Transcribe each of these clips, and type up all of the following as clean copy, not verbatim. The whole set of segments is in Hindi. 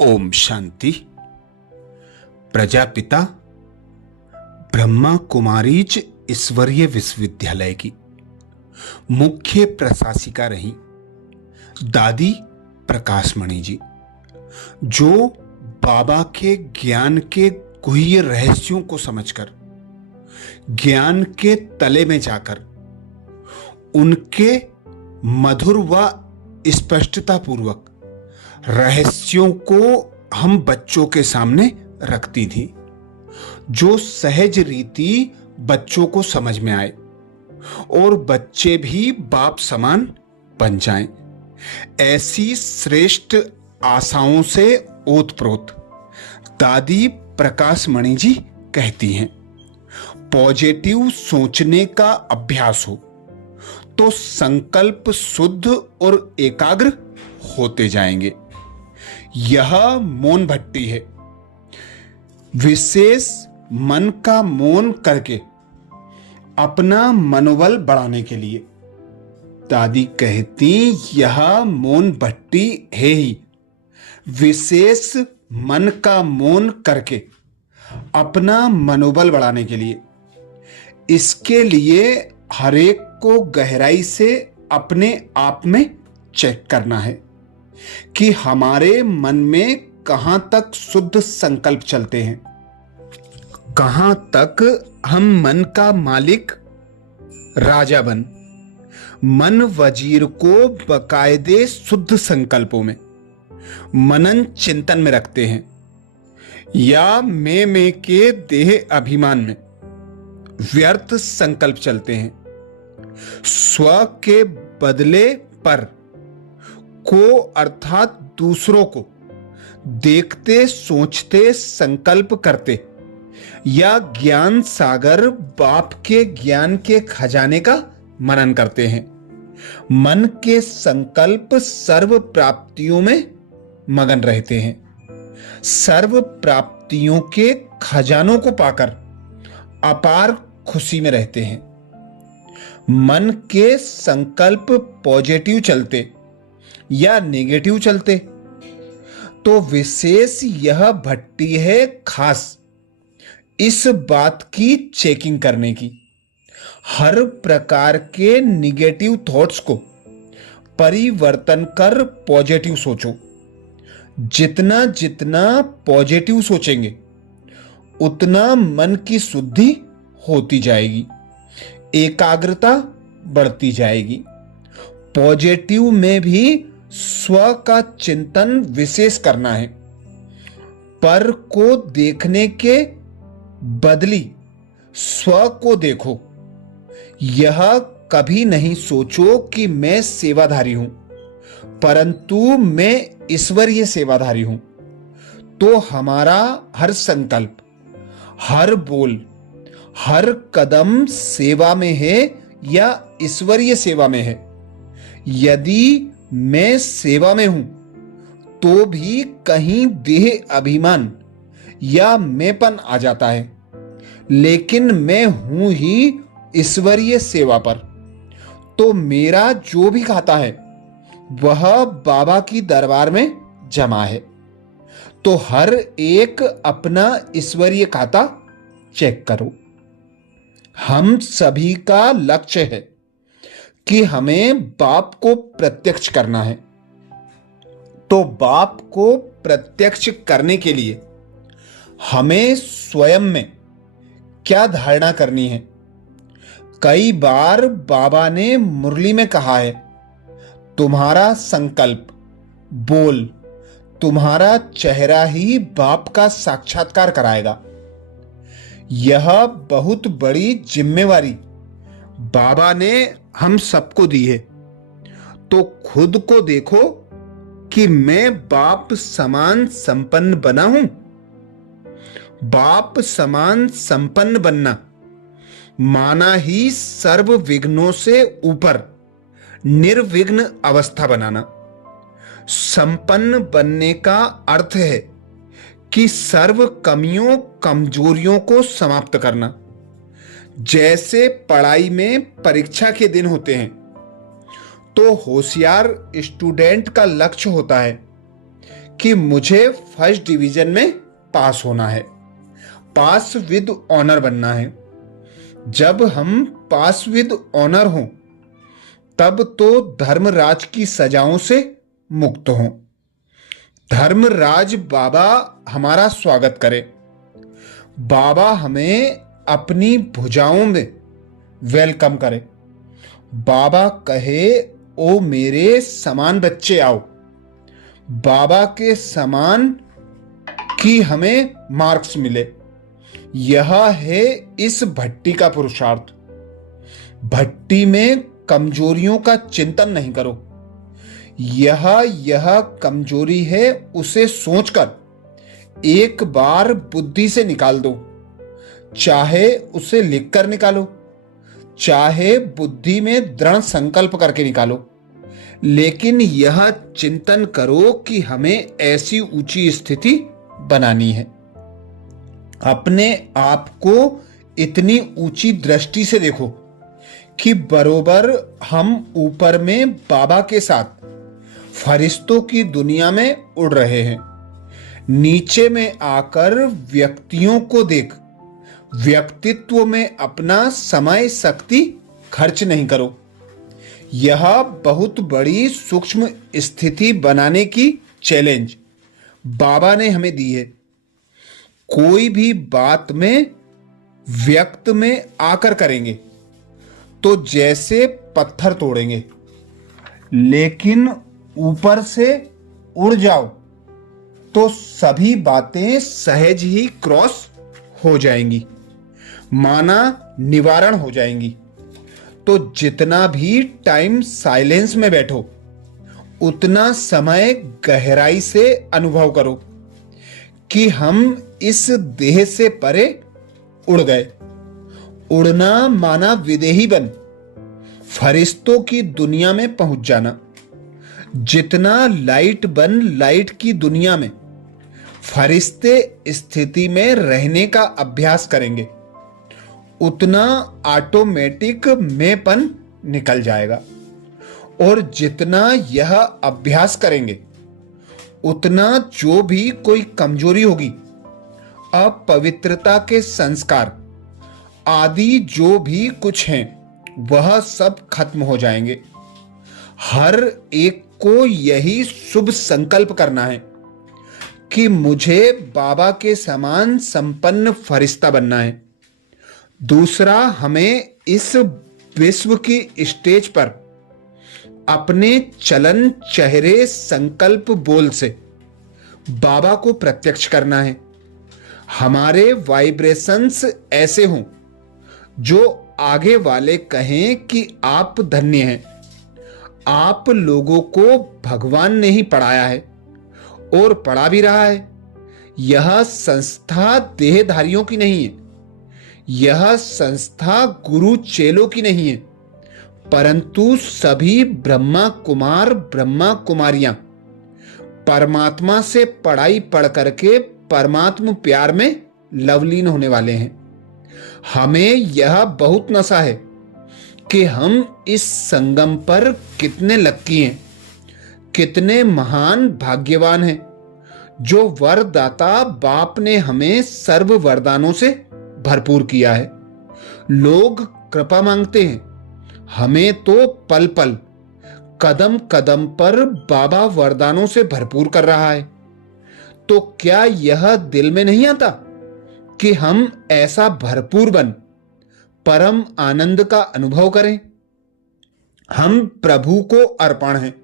ओम शांति। प्रजापिता ब्रह्मा कुमारीज ईश्वरीय विश्वविद्यालय की मुख्य प्रशासिका रही दादी प्रकाशमणि जी, जो बाबा के ज्ञान के गुह्य रहस्यों को समझकर ज्ञान के तले में जाकर उनके मधुर व स्पष्टता पूर्वक रहस्यों को हम बच्चों के सामने रखती थी, जो सहज रीति बच्चों को समझ में आए और बच्चे भी बाप समान बन जाएं। ऐसी श्रेष्ठ आशाओं से ओतप्रोत दादी प्रकाशमणि जी कहती हैं, पॉजिटिव सोचने का अभ्यास हो तो संकल्प शुद्ध और एकाग्र होते जाएंगे। यह मौन भट्टी है। विशेष मन का मौन करके अपना मनोबल बढ़ाने के लिए दादी कहती, यह मौन भट्टी है ही। विशेष मन का मौन करके अपना मनोबल बढ़ाने के लिए, इसके लिए हरेक को गहराई से अपने आप में चेक करना है कि हमारे मन में कहां तक शुद्ध संकल्प चलते हैं, कहां तक हम मन का मालिक राजा बन मन वजीर को बकायदे शुद्ध संकल्पों में मनन चिंतन में रखते हैं, या मैं के देह अभिमान में व्यर्थ संकल्प चलते हैं। स्व के बदले पर को अर्थात दूसरों को देखते सोचते संकल्प करते, या ज्ञान सागर बाप के ज्ञान के खजाने का मनन करते हैं। मन के संकल्प सर्व प्राप्तियों में मगन रहते हैं। सर्व प्राप्तियों के खजानों को पाकर अपार खुशी में रहते हैं। मन के संकल्प पॉजिटिव चलते या नेगेटिव चलते तो विशेष यह भट्टी है खास इस बात की चेकिंग करने की। हर प्रकार के निगेटिव थॉट्स को परिवर्तन कर पॉजिटिव सोचो। जितना जितना पॉजिटिव सोचेंगे उतना मन की शुद्धि होती जाएगी, एकाग्रता बढ़ती जाएगी। पॉजिटिव में भी स्व का चिंतन विशेष करना है। पर को देखने के बदली स्व को देखो। यह कभी नहीं सोचो कि मैं सेवाधारी हूं, परंतु मैं ईश्वरीय सेवाधारी हूं। तो हमारा हर संकल्प, हर बोल, हर कदम सेवा में है या ईश्वरीय सेवा में है। यदि मैं सेवा में हूं तो भी कहीं देह अभिमान या मैंपन आ जाता है, लेकिन मैं हूं ही ईश्वरीय सेवा पर। तो मेरा जो भी खाता है वह बाबा की दरबार में जमा है। तो हर एक अपना ईश्वरीय खाता चेक करो। हम सभी का लक्ष्य है कि हमें बाप को प्रत्यक्ष करना है। तो बाप को प्रत्यक्ष करने के लिए हमें स्वयं में क्या धारणा करनी है। कई बार बाबा ने मुरली में कहा है, तुम्हारा संकल्प, बोल, तुम्हारा चेहरा ही बाप का साक्षात्कार कराएगा। यह बहुत बड़ी जिम्मेवारी बाबा ने हम सबको दी है। तो खुद को देखो कि मैं बाप समान संपन्न बना हूं। बाप समान संपन्न बनना माना ही सर्व विघ्नों से ऊपर निर्विघ्न अवस्था बनाना। संपन्न बनने का अर्थ है कि सर्व कमियों कमजोरियों को समाप्त करना। जैसे पढ़ाई में परीक्षा के दिन होते हैं तो होशियार स्टूडेंट का लक्ष्य होता है कि मुझे फर्स्ट डिवीजन में पास होना है, पास विद ऑनर बनना है। जब हम पास विद ऑनर हों तब तो धर्मराज की सजाओं से मुक्त हों। धर्मराज बाबा हमारा स्वागत करे, बाबा हमें अपनी भुजाओं में वेलकम करे। बाबा कहे, ओ मेरे समान बच्चे आओ। बाबा के समान की हमें मार्क्स मिले। यह है इस भट्टी का पुरुषार्थ। भट्टी में कमजोरियों का चिंतन नहीं करो। यह कमजोरी है उसे सोचकर एक बार बुद्धि से निकाल दो। चाहे उसे लिखकर निकालो, चाहे बुद्धि में दृढ़ संकल्प करके निकालो, लेकिन यह चिंतन करो कि हमें ऐसी ऊंची स्थिति बनानी है। अपने आप को इतनी ऊंची दृष्टि से देखो कि बरोबर हम ऊपर में बाबा के साथ फरिश्तों की दुनिया में उड़ रहे हैं। नीचे में आकर व्यक्तियों को देख व्यक्तित्व में अपना समय शक्ति खर्च नहीं करो। यह बहुत बड़ी सूक्ष्म स्थिति बनाने की चैलेंज बाबा ने हमें दी है। कोई भी बात में व्यक्त में आकर करेंगे तो जैसे पत्थर तोड़ेंगे, लेकिन ऊपर से उड़ जाओ तो सभी बातें सहज ही क्रॉस हो जाएंगी, माना निवारण हो जाएंगी। तो जितना भी टाइम साइलेंस में बैठो उतना समय गहराई से अनुभव करो कि हम इस देह से परे उड़ गए। उड़ना माना विदेही बन फरिश्तों की दुनिया में पहुंच जाना। जितना लाइट बन लाइट की दुनिया में फरिश्ते स्थिति में रहने का अभ्यास करेंगे, उतना ऑटोमेटिक मेंपन निकल जाएगा। और जितना यह अभ्यास करेंगे उतना जो भी कोई कमजोरी होगी, अपवित्रता के संस्कार आदि जो भी कुछ हैं, वह सब खत्म हो जाएंगे। हर एक को यही शुभ संकल्प करना है कि मुझे बाबा के समान संपन्न फरिश्ता बनना है। दूसरा, हमें इस विश्व की स्टेज पर अपने चलन, चेहरे, संकल्प, बोल से बाबा को प्रत्यक्ष करना है। हमारे वाइब्रेशंस ऐसे हों जो आगे वाले कहें कि आप धन्य हैं। आप लोगों को भगवान ने ही पढ़ाया है और पढ़ा भी रहा है। यह संस्था देहधारियों की नहीं है, यह संस्था गुरु चेलों की नहीं है, परंतु सभी ब्रह्मा कुमार, ब्रह्मा कुमारियां परमात्मा से पढ़ाई पढ़ करके परमात्म प्यार में लवलीन होने वाले हैं। हमें यह बहुत नशा है कि हम इस संगम पर कितने लक्की हैं, कितने महान भाग्यवान हैं। जो वरदाता बाप ने हमें सर्व वरदानों से भरपूर किया है। लोग कृपा मांगते हैं, हमें तो पल पल, कदम कदम पर बाबा वरदानों से भरपूर कर रहा है। तो क्या यह दिल में नहीं आता कि हम ऐसा भरपूर बन परम आनंद का अनुभव करें? हम प्रभु को अर्पण हैं।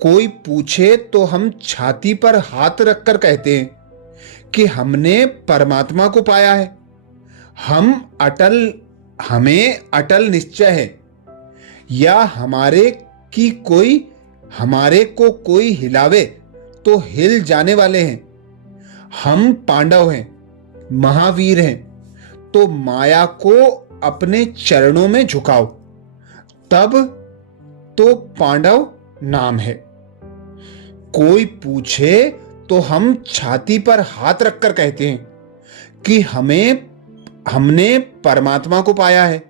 कोई पूछे तो हम छाती पर हाथ रखकर कहते हैं कि हमने परमात्मा को पाया है। हमें अटल निश्चय है, या हमारे को कोई हिलावे तो हिल जाने वाले हैं। हम पांडव हैं, महावीर हैं, तो माया को अपने चरणों में झुकाओ, तब तो पांडव नाम है। कोई पूछे तो हम छाती पर हाथ रखकर कहते हैं कि हमने परमात्मा को पाया है।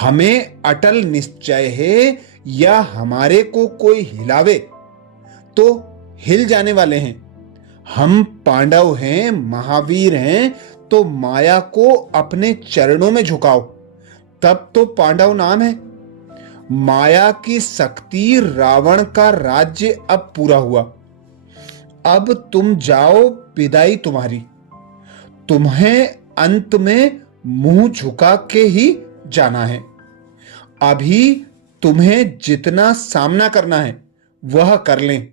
हमें अटल निश्चय है, या हमारे को कोई हिलावे तो हिल जाने वाले हैं। हम पांडव हैं, महावीर हैं, तो माया को अपने चरणों में झुकाओ, तब तो पांडव नाम है। माया की शक्ति, रावण का राज्य अब पूरा हुआ। अब तुम जाओ, विदाई तुम्हारी। तुम्हें अंत में मुंह झुका के ही जाना है। अभी तुम्हें जितना सामना करना है वह कर लें।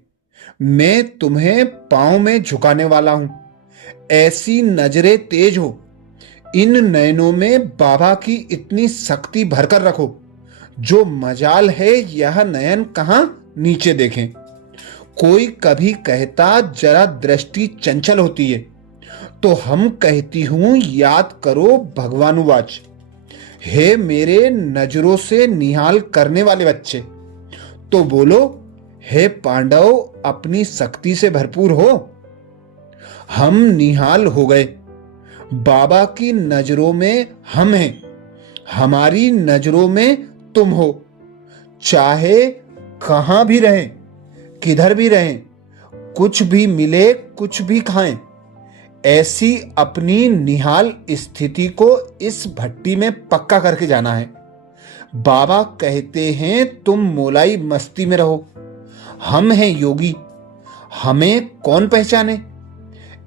मैं तुम्हें पांव में झुकाने वाला हूं। ऐसी नजरें तेज हो, इन नयनों में बाबा की इतनी शक्ति भरकर रखो, जो मजाल है यह नयन कहां नीचे देखें। कोई कभी कहता जरा दृष्टि चंचल होती है, तो हम कहती हूं याद करो भगवानुवाच। हे मेरे नजरों से निहाल करने वाले बच्चे, तो बोलो हे पांडव अपनी शक्ति से भरपूर हो। हम निहाल हो गए। बाबा की नजरों में हम हैं, हमारी नजरों में तुम हो। चाहे कहां भी रहें, किधर भी रहें, कुछ भी मिले, कुछ भी खाएं, ऐसी अपनी निहाल स्थिति को इस भट्टी में पक्का करके जाना है। बाबा कहते हैं तुम मोलाई मस्ती में रहो। हम हैं योगी, हमें कौन पहचाने।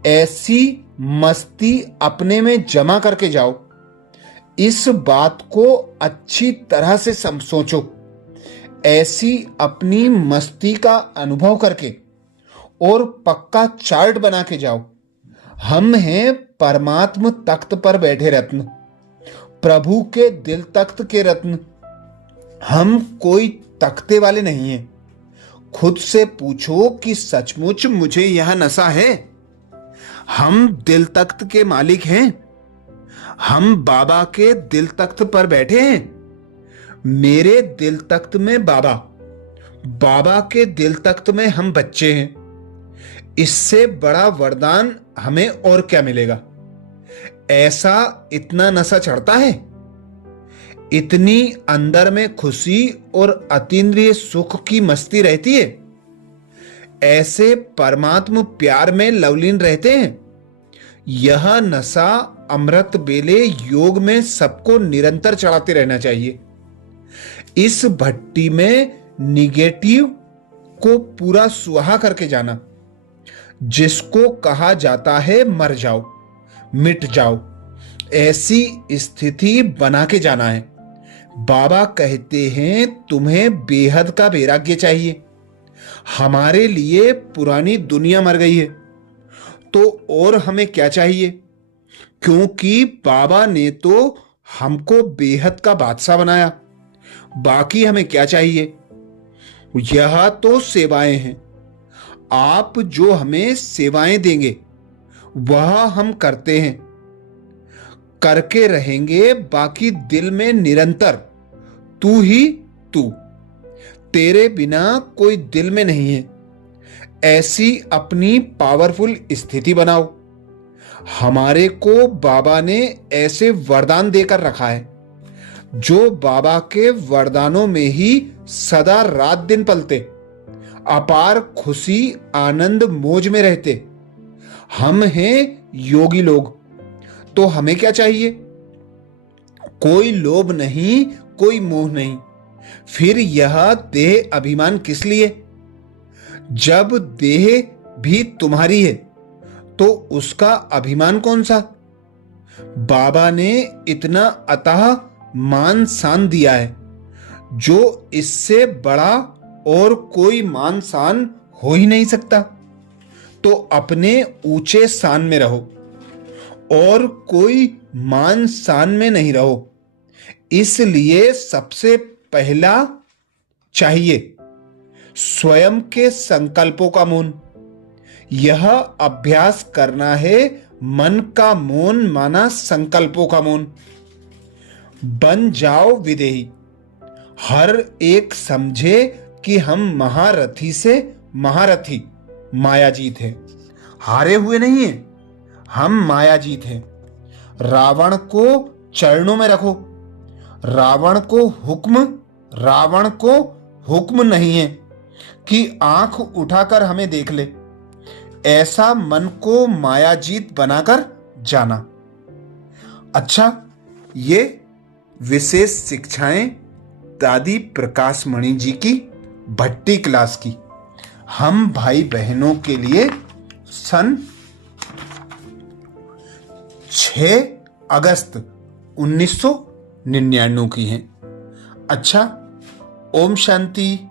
ऐसी मस्ती अपने में जमा करके जाओ। इस बात को अच्छी तरह से सोचो। ऐसी अपनी मस्ती का अनुभव करके और पक्का चार्ट बना के जाओ। हम हैं परमात्म तख्त पर बैठे रत्न, प्रभु के दिल तख्त के रत्न। हम कोई तख्ते वाले नहीं हैं। खुद से पूछो कि सचमुच मुझे यह नशा है। हम दिल तख्त के मालिक हैं। हम बाबा के दिल तख्त पर बैठे हैं। मेरे दिल तख्त में बाबा, बाबा के दिल तख्त में हम बच्चे हैं। इससे बड़ा वरदान हमें और क्या मिलेगा। ऐसा इतना नशा चढ़ता है, इतनी अंदर में खुशी और अतीन्द्रिय सुख की मस्ती रहती है। ऐसे परमात्म प्यार में लवलीन रहते हैं। यह नशा अमृत बेले योग में सबको निरंतर चढ़ाते रहना चाहिए। इस भट्टी में निगेटिव को पूरा सुहा करके जाना, जिसको कहा जाता है मर जाओ, मिट जाओ। ऐसी स्थिति बना के जाना है। बाबा कहते हैं तुम्हें बेहद का वैराग्य चाहिए। हमारे लिए पुरानी दुनिया मर गई है, तो और हमें क्या चाहिए। क्योंकि बाबा ने तो हमको बेहद का बादशाह बनाया। बाकी हमें क्या चाहिए। यह तो सेवाएं हैं। आप जो हमें सेवाएं देंगे वह हम करते हैं, करके रहेंगे। बाकी दिल में निरंतर तू ही तू, तेरे बिना कोई दिल में नहीं है। ऐसी अपनी पावरफुल स्थिति बनाओ। हमारे को बाबा ने ऐसे वरदान देकर रखा है, जो बाबा के वरदानों में ही सदा रात दिन पलते, अपार खुशी आनंद मौज में रहते। हम हैं योगी लोग, तो हमें क्या चाहिए। कोई लोभ नहीं, कोई मोह नहीं। फिर यह देह अभिमान किस लिए। जब देह भी तुम्हारी है तो उसका अभिमान कौन सा। बाबा ने इतना अतः मान सान दिया है, जो इससे बड़ा और कोई मान सान हो ही नहीं सकता। तो अपने ऊंचे सान में रहो और कोई मान सान में नहीं रहो। इसलिए सबसे पहला चाहिए स्वयं के संकल्पों का मौन। यह अभ्यास करना है मन का मौन, माना संकल्पों का मौन। बन जाओ विदेही। हर एक समझे कि हम महारथी से महारथी मायाजीत हैं। हारे हुए नहीं हैं, हम मायाजीत हैं। रावण को चरणों में रखो। रावण को हुक्म नहीं है, कि आंख उठाकर हमें देख ले, ऐसा मन को मायाजीत बनाकर जाना। अच्छा, ये विशेष शिक्षाएं दादी प्रकाशमणि जी की भट्टी क्लास की हम भाई बहनों के लिए सन 6 अगस्त 1999 की हैं। अच्छा, ओम शांति।